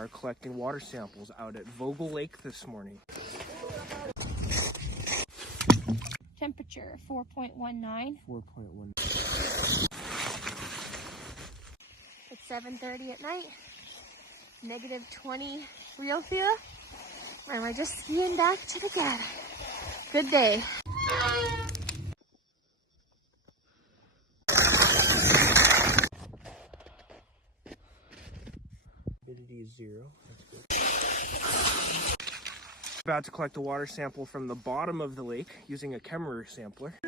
are collecting water samples out at Vogel Lake this morning. Temperature 4.19. 4.1. It's 7:30 at night. Negative 20 real feel. And we're just skiing back to the cabin. Good day. Humidity is 0. That's good. About to collect a water sample from the bottom of the lake using a camera sampler.